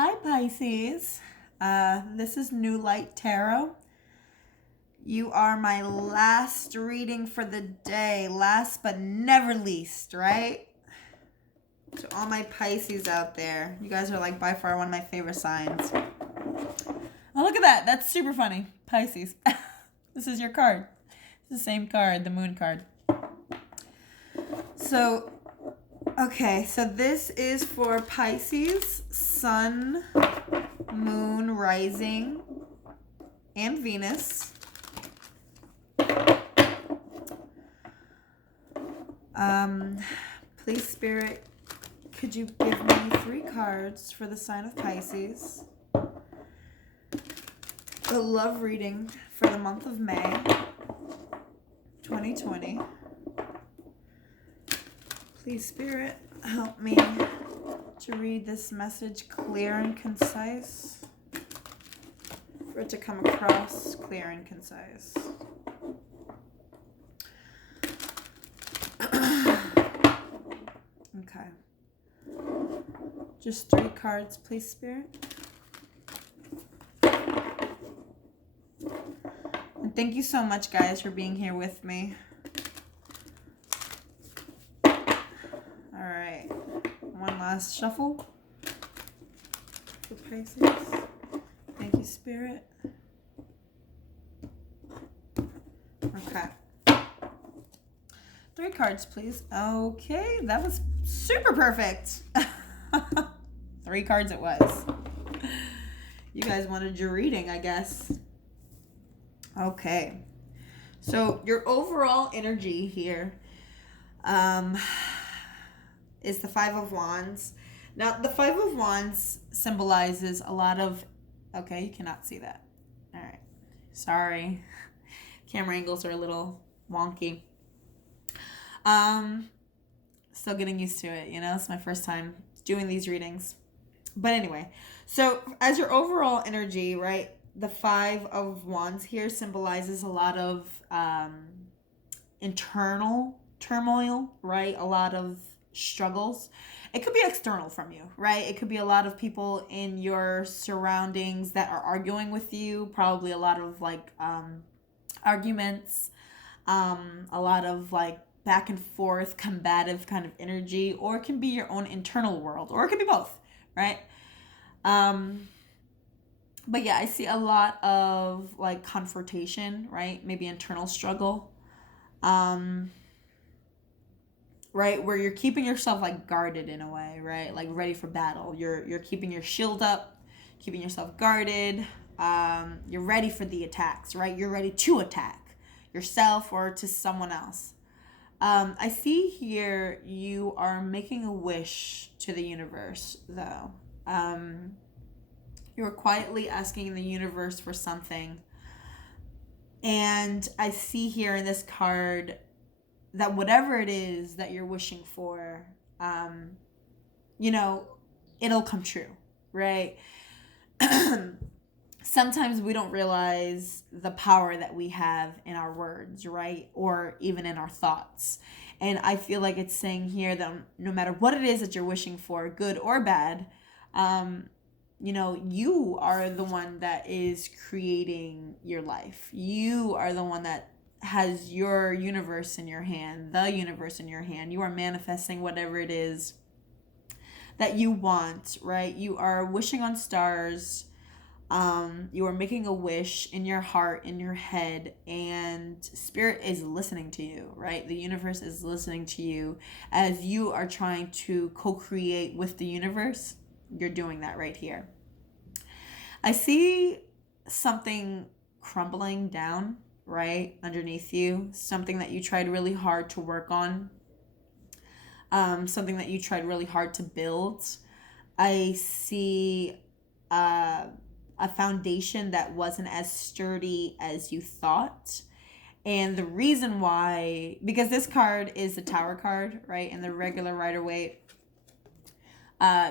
Hi, Pisces. This is New Light Tarot. You are my last reading for the day. Last but never least, right? To all my Pisces out there. You guys are like by far one of my favorite signs. Oh, look at that. That's super funny. Pisces. This is your card. It's the same card, the moon card. So, okay. So this is for Pisces, Sun, Moon, Rising, and Venus. Please, Spirit, could you give me 3 cards for the sign of Pisces? A love reading for the month of May 2020. Please, Spirit, help me to read this message clear and concise. For it to come across clear and concise. Okay. Just 3 cards, please, Spirit. And thank you so much, guys, for being here with me. Alright. One last shuffle for Pisces. Thank you, Spirit. Okay. 3 cards, please. Okay, that was super perfect. 3 cards it was. You guys wanted your reading, I guess. Okay. So your overall energy here is the 5 of Wands. Now, the 5 of Wands symbolizes a lot of... Okay, you cannot see that. All right. Sorry. Camera angles are a little wonky. Still getting used to it, you know? It's my first time doing these readings. But anyway, so as your overall energy, right, the 5 of Wands here symbolizes a lot of internal turmoil, right? A lot of struggles. It could be external from you, right? It could be a lot of people in your surroundings that are arguing with you, probably a lot of like arguments, a lot of like back and forth, combative kind of energy, or it can be your own internal world, or it could be both, right? But yeah, I see a lot of like confrontation, right? Maybe internal struggle, right? Where you're keeping yourself like guarded in a way, right? Like ready for battle. You're keeping your shield up, keeping yourself guarded. You're ready for the attacks, right? You're ready to attack yourself or to someone else. I see here you are making a wish to the universe, though. You're quietly asking the universe for something. And I see here in this card that whatever it is that you're wishing for, it'll come true, right? Sometimes we don't realize the power that we have in our words, right? Or even in our thoughts. And I feel like it's saying here that no matter what it is that you're wishing for, good or bad, you are the one that is creating your life. You are the one that has your universe in your hand, the universe in your hand. You are manifesting whatever it is that you want, right? You are wishing on stars. You are making a wish in your heart, in your head, and Spirit is listening to you, right? The universe is listening to you as you are trying to co-create with the universe. You're doing that right here. I see something crumbling down, right, underneath you. Something that you tried really hard to work on. Something that you tried really hard to build. I see a foundation that wasn't as sturdy as you thought. And the reason why, because this card is the Tower card, right? In the regular Rider-Waite,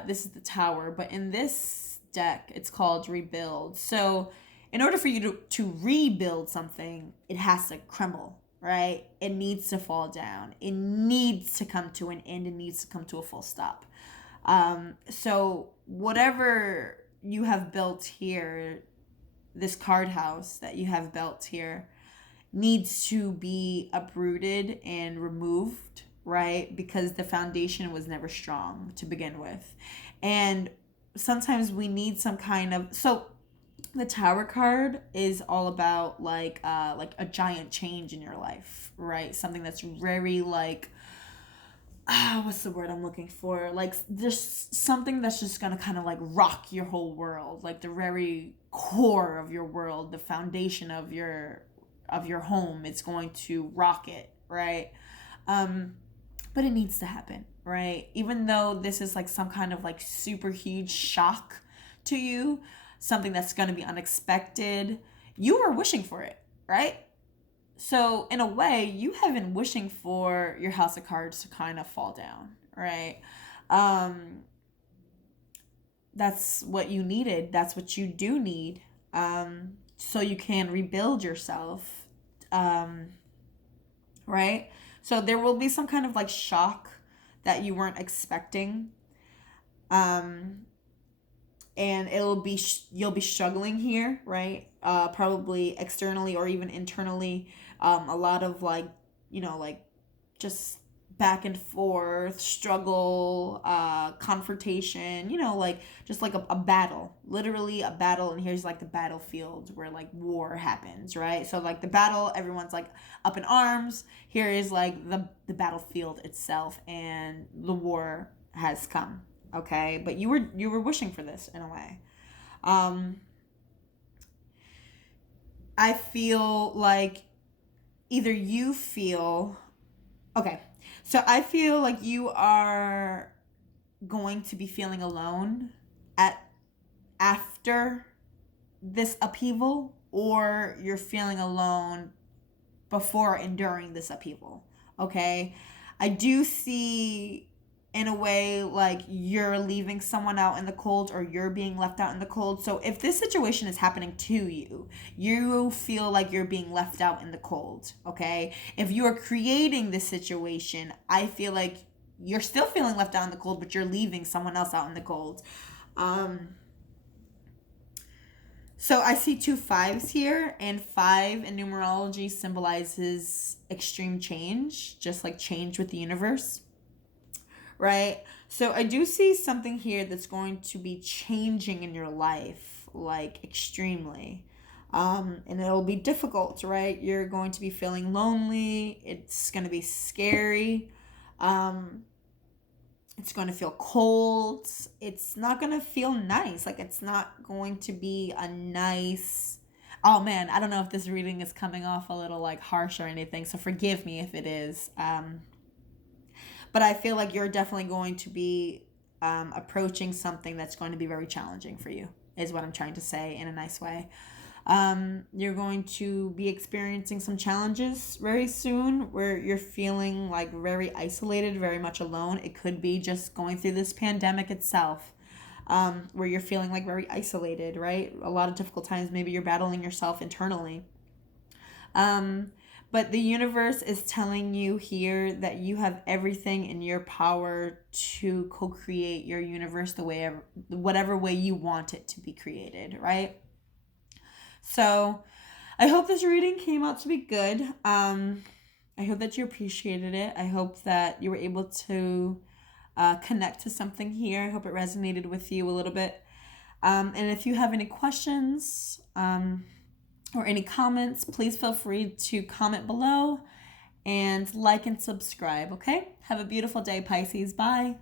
this is the Tower. But in this deck, it's called Rebuild. So in order for you to rebuild something, it has to crumble, right? It needs to fall down. It needs to come to an end. It needs to come to a full stop. So whatever you have built here, this card house that you have built here, needs to be uprooted and removed, right? Because the foundation was never strong to begin with. And sometimes we need some kind of, so the Tower card is all about like a giant change in your life, right? Something that's very like, what's the word I'm looking for? Like just something that's just gonna kind of like rock your whole world, like the very core of your world, the foundation of your home. It's going to rock it, right? But it needs to happen, right? Even though this is like some kind of like super huge shock to you, something that's going to be unexpected, you are wishing for it, right? So in a way, you have been wishing for your house of cards to kind of fall down, right? Um, that's what you needed. That's what you do need. So you can rebuild yourself, um, right? So there will be some kind of like shock that you weren't expecting. Um, and you'll be struggling here, right? Probably externally or even internally. A lot of like, like just back and forth struggle, confrontation, like just like a battle, literally a battle. And here's like the battlefield where like war happens, right? So like the battle, everyone's like up in arms. Here is like the battlefield itself, and the war has come. Okay, but you were wishing for this in a way. um I feel like either you feel okay, so I feel like you are going to be feeling alone at after this upheaval, or you're feeling alone before and during this upheaval. Okay, I do see in a way like you're leaving someone out in the cold, or you're being left out in the cold. So if this situation is happening to you, you feel like you're being left out in the cold. Okay, if you are creating this situation, I feel like you're still feeling left out in the cold, but you're leaving someone else out in the cold. um so I see two fives here, and five in numerology symbolizes extreme change, just like change with the universe, right? So I do see something here that's going to be changing in your life, like extremely. And it'll be difficult, right? You're going to be feeling lonely. It's going to be scary. Um, it's going to feel cold. It's not going to feel nice. Like it's not going to be a nice. Oh man, I don't know if this reading is coming off a little like harsh or anything, so forgive me if it is. But I feel like you're definitely going to be approaching something that's going to be very challenging for you, is what I'm trying to say in a nice way. You're going to be experiencing some challenges very soon where you're feeling like very isolated, very much alone. It could be just going through this pandemic itself, where you're feeling like very isolated, right? A lot of difficult times. Maybe you're battling yourself internally. But the universe is telling you here that you have everything in your power to co-create your universe whatever way you want it to be created, right? So I hope this reading came out to be good. I hope that you appreciated it. I hope that you were able to connect to something here. I hope it resonated with you a little bit. And if you have any questions, or any comments, please feel free to comment below and like and subscribe, okay? Have a beautiful day, Pisces. Bye.